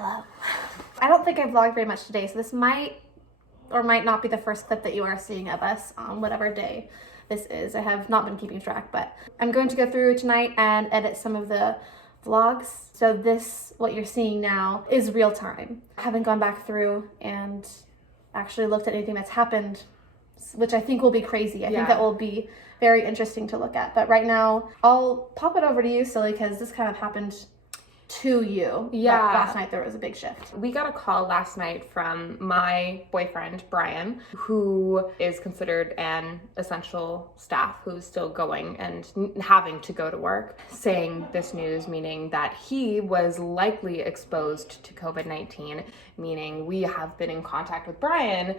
Hello. I don't think I vlogged very much today, so this might or might not be the first clip that you are seeing of us on whatever day this is. I have not been keeping track, but I'm going to go through tonight and edit some of the vlogs. So this, what you're seeing now, is real time. I haven't gone back through and actually looked at anything that's happened, which I think will be crazy. I think that will be very interesting to look at. But right now, I'll pop it over to you, Silly, because this kind of happened to you. Yeah. But last night there was a big shift. We got a call last night from my boyfriend, Brian, who is considered an essential staff who's still going and having to go to work, saying this news, meaning that he was likely exposed to COVID-19, meaning we have been in contact with Brian,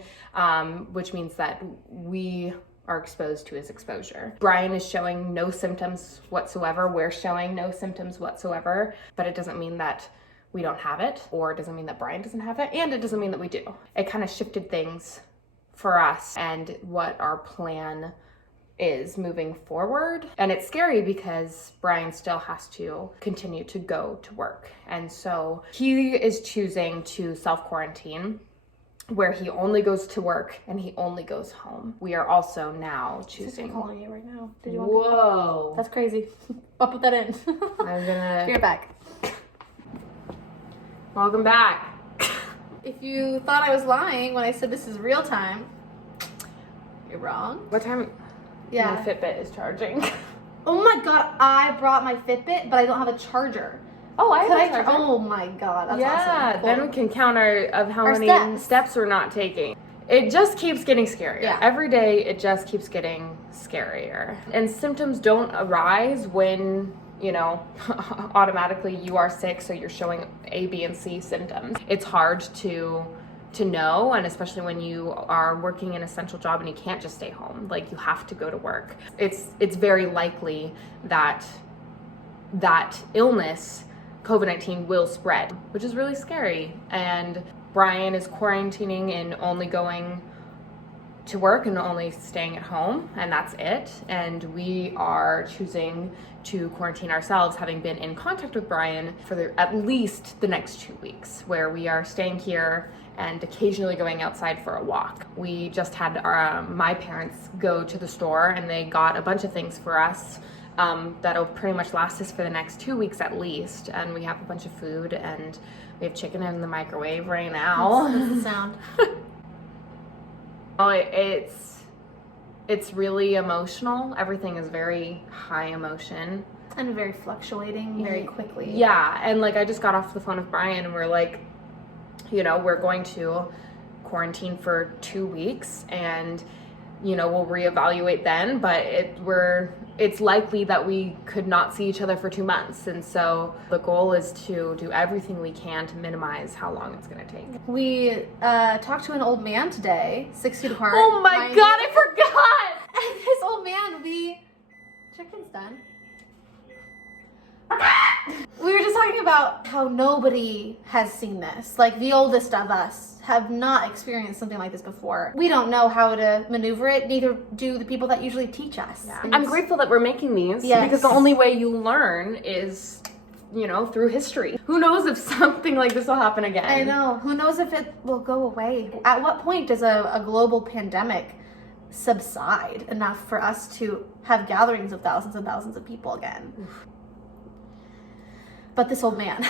which means that we are exposed to his exposure. Brian is showing no symptoms whatsoever. We're showing no symptoms whatsoever, but it doesn't mean that we don't have it, or it doesn't mean that Brian doesn't have it, and it doesn't mean that we do. It kind of shifted things for us and what our plan is moving forward. And it's scary because Brian still has to continue to go to work. And so he is choosing to self-quarantine, where he only goes to work and he only goes home. We are also now choosing. I'm calling you right now. Did you want Whoa. That's crazy. I'll put that in. I'm gonna. You're back. Welcome back. If you thought I was lying when I said this is real time, you're wrong. What time? Yeah. My Fitbit is charging. Oh my god, I brought my Fitbit, but I don't have a charger. Oh, I have a charger. Oh my god, that's yeah, awesome. Cool. then we can count how Our many steps we're not taking. It just keeps getting scarier. Yeah. Every day it just keeps getting scarier. And symptoms don't arise when, automatically you are sick, so you're showing A, B, and C symptoms. It's hard to know, and especially when you are working an essential job and you can't just stay home, like you have to go to work. It's very likely that illness, COVID-19, will spread, which is really scary. And Brian is quarantining and only going to work and only staying at home, and that's it. And we are choosing to quarantine ourselves, having been in contact with Brian for at least the next 2 weeks, where we are staying here and occasionally going outside for a walk. We just had my parents go to the store and they got a bunch of things for us that'll pretty much last us for the next 2 weeks at least. And we have a bunch of food and we have chicken in the microwave right now. That's the sound. It's really emotional. Everything is very high emotion. And very fluctuating very quickly. Yeah, and I just got off the phone with Brian and we're like, we're going to quarantine for 2 weeks and we'll reevaluate then, but it's likely that we could not see each other for 2 months. And so the goal is to do everything we can to minimize how long it's going to take. We talked to an old man today, 6 feet apart. Oh my God, I forgot! And this old man, chicken's done. We were just talking about how nobody has seen this. Like, the oldest of us have not experienced something like this before. We don't know how to maneuver it, neither do the people that usually teach us. Yeah. I'm grateful that we're making these, yes, because the only way you learn is, through history. Who knows if something like this will happen again? I know. Who knows if it will go away? At what point does a global pandemic subside enough for us to have gatherings of thousands and thousands of people again? Oof. But this old man.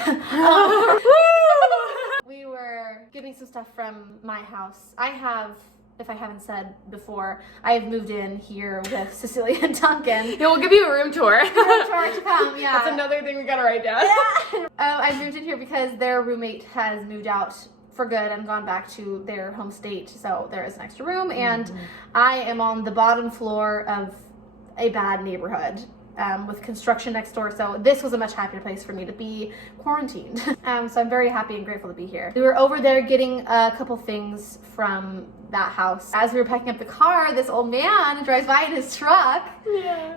We were getting some stuff from my house. I have, if I haven't said before, I have moved in here with Cecilia and Duncan. Yeah, we'll give you a room tour. Room tour to come, yeah. That's another thing we gotta write down. Yeah. I moved in here because their roommate has moved out for good and gone back to their home state, so there is an extra room, and I am on the bottom floor of a bad neighborhood. With construction next door, so this was a much happier place for me to be quarantined. So I'm very happy and grateful to be here. We were over there getting a couple things from that house. As we were packing up the car, this old man drives by in his truck,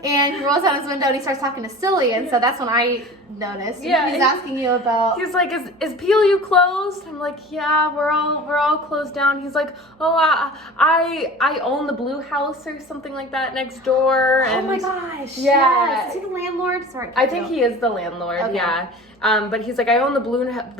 and he rolls down his window and he starts talking to Silly, and so that's when I noticed. Yeah, he's asking you about. He's like, "Is PLU closed?" I'm like, "Yeah, we're all closed down." He's like, "Oh, I own the blue house or something like that next door." And oh my gosh! Yeah. Yes. Is he the landlord? Sorry. I think he is the landlord. Okay. Yeah. But he's like, I own the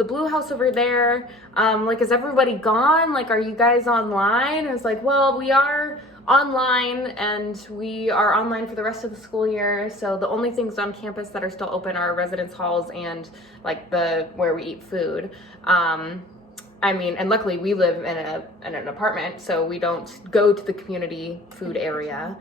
blue house over there. Like, is everybody gone? Like, are you guys online? I was like, well, we are online, and we are online for the rest of the school year. So the only things on campus that are still open are residence halls and like where we eat food. I mean, and luckily we live in an apartment, so we don't go to the community food area.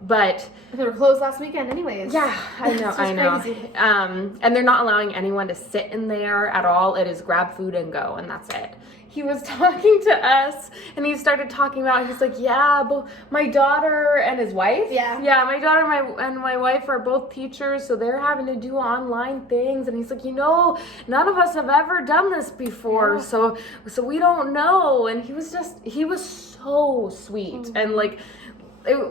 But they were closed last weekend anyways. Yeah, I know. Crazy. And they're not allowing anyone to sit in there at all. It is grab food and go, and that's it. He was talking to us, and he started talking about, he's like, yeah, but my daughter and his wife. Yeah, my daughter and my wife are both teachers, so they're having to do online things. And he's like, none of us have ever done this before, so we don't know. And he was so sweet. And like,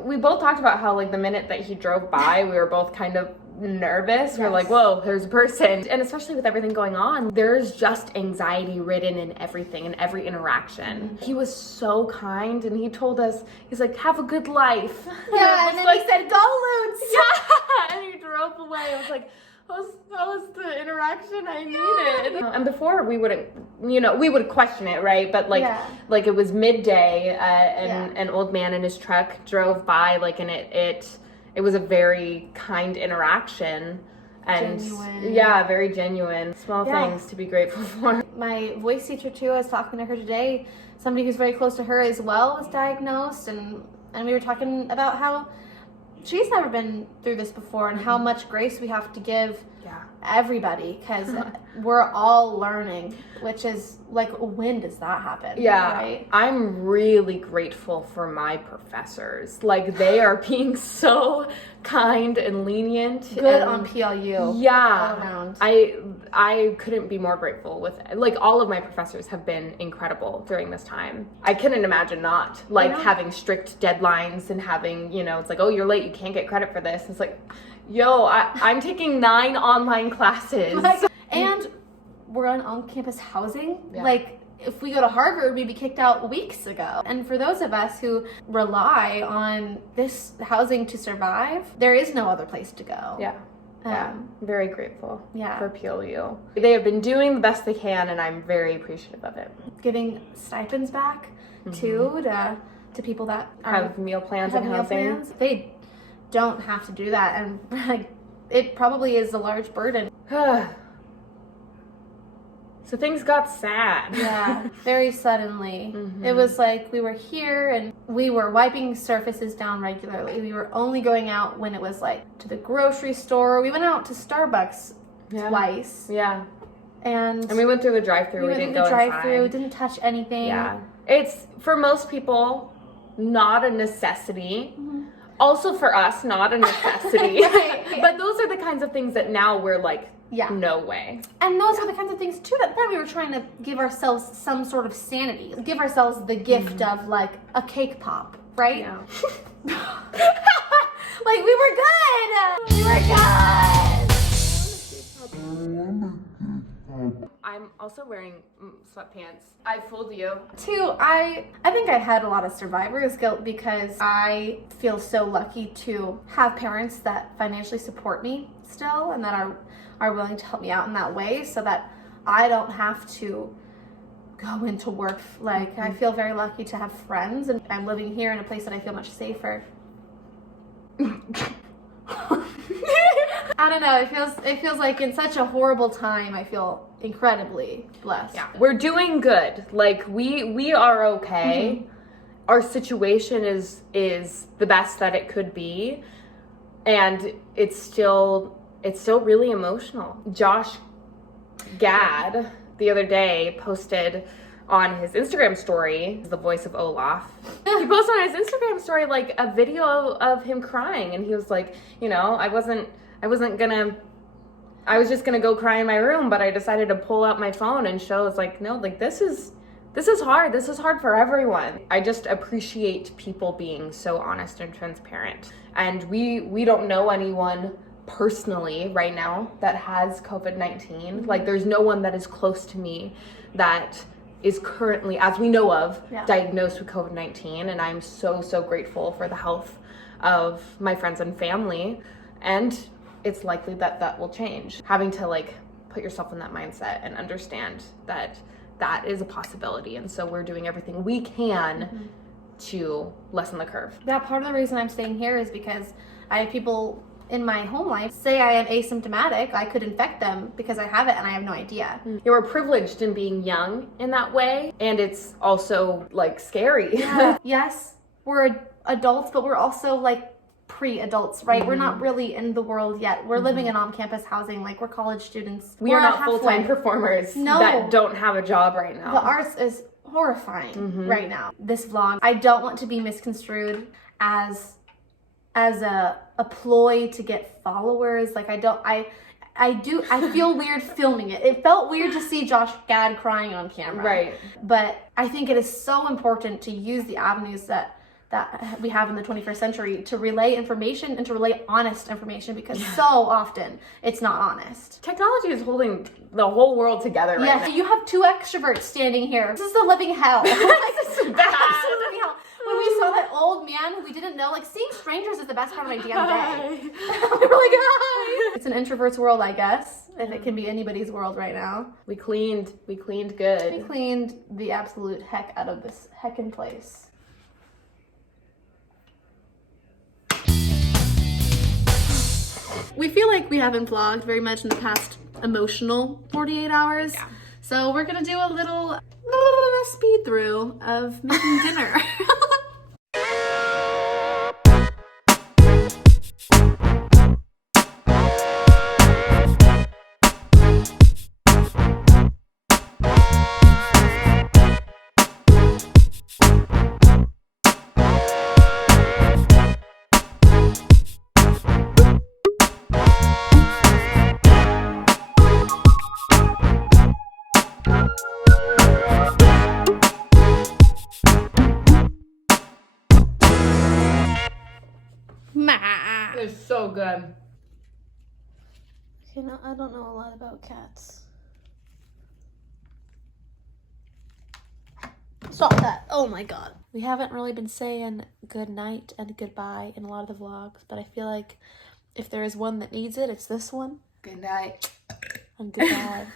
we both talked about how like the minute that he drove by, we were both kind of nervous. Yes. We're like, whoa, there's a person. And especially with everything going on, there's just anxiety ridden in everything, in every interaction. Mm-hmm. He was so kind, and he told us, he's like, have a good life. Yeah, and then he said, go Lutz. Yeah, and he drove away. I was like, that was the interaction I needed. And before we wouldn't, we would question it, right? But like it was midday, and an old man in his truck drove by, like, and it was a very kind interaction, and genuine. Yeah, very genuine. Small things to be grateful for. My voice teacher too, I was talking to her today. Somebody who's very close to her as well was diagnosed, and we were talking about how she's never been through this before, and how much grace we have to give everybody, because we're all learning, which is like, when does that happen? Yeah, right? I'm really grateful for my professors. Like, they are being so kind and lenient. Good on PLU. Yeah. All around. I couldn't be more grateful with, like, all of my professors have been incredible during this time. I couldn't imagine not, like, having strict deadlines and having, it's like, oh, you're late, you can't get credit for this. It's like, yo, I'm taking 9 online classes. And we're on campus housing. Yeah. Like, if we go to Harvard, we'd be kicked out weeks ago. And for those of us who rely on this housing to survive, there is no other place to go. Yeah. Very grateful for PLU. They have been doing the best they can, and I'm very appreciative of it. Giving stipends back too to people that have meal plans and housing. They don't have to do that, and like, it probably is a large burden. So things got sad. Yeah, very suddenly. It was like we were here and we were wiping surfaces down regularly. We were only going out when it was like to the grocery store. We went out to Starbucks twice. Yeah. And we went through the drive-thru. We didn't go inside. Didn't touch anything. Yeah. It's, for most people, not a necessity. Also for us, not a necessity. But those are the kinds of things that now we're like, no way. And those are the kinds of things too that then we were trying to give ourselves some sort of sanity. Give ourselves the gift of like a cake pop, right? Yeah. Like, we were good! We were good! I'm also wearing sweatpants. I fooled you. Too, I think I had a lot of survivor's guilt because I feel so lucky to have parents that financially support me still, and that are willing to help me out in that way, so that I don't have to go into work. Like, I feel very lucky to have friends, and I'm living here in a place that I feel much safer. I don't know, it feels like in such a horrible time, I feel incredibly blessed. Yeah. We're doing good. Like, we are okay. Our situation is the best that it could be, and it's still really emotional. Josh Gad the other day posted on his Instagram story, the voice of Olaf. He posted on his Instagram story like a video of him crying, and he was like, I was just gonna go cry in my room, but I decided to pull out my phone and show. It's like, no, like, this is hard. This is hard for everyone. I just appreciate people being so honest and transparent. And we don't know anyone personally right now that has COVID-19. Like, there's no one that is close to me that is currently, as we know of, diagnosed with COVID-19. And I'm so, so grateful for the health of my friends and family. And it's likely that that will change. Having to like put yourself in that mindset and understand that that is a possibility. And so we're doing everything we can to lessen the curve. Yeah, part of the reason I'm staying here is because I have people in my home life say I am asymptomatic. I could infect them because I have it and I have no idea. You were privileged in being young in that way, and it's also like scary. Yeah. Yes, we're adults, but we're also like pre-adults, right? We're not really in the world yet. We're living in on-campus housing, like we're college students. We are not halfway. full-time performers that don't have a job right now. The arts is horrifying right now. This vlog, I don't want to be misconstrued as a ploy to get followers. Like I feel weird filming it. It felt weird to see Josh Gad crying on camera. Right. But I think it is so important to use the avenues that we have in the 21st century to relay information and to relay honest information, because so often it's not honest. Technology is holding the whole world together right now. You have two extroverts standing here. This is the living hell. This is bad. Absolutely hell. When we saw that old man who we didn't know, like seeing strangers is the best part of my damn day. We were like, hi. It's an introvert's world, I guess, if it can be anybody's world right now. We cleaned good. We cleaned the absolute heck out of this heckin' place. We feel like we haven't vlogged very much in the past emotional 48 hours. Yeah. So we're gonna do a little speed through of making dinner. It's so good. Okay, no, I don't know a lot about cats. Stop that. Oh my god. We haven't really been saying good night and goodbye in a lot of the vlogs, but I feel like if there is one that needs it, it's this one. Good night. And goodbye.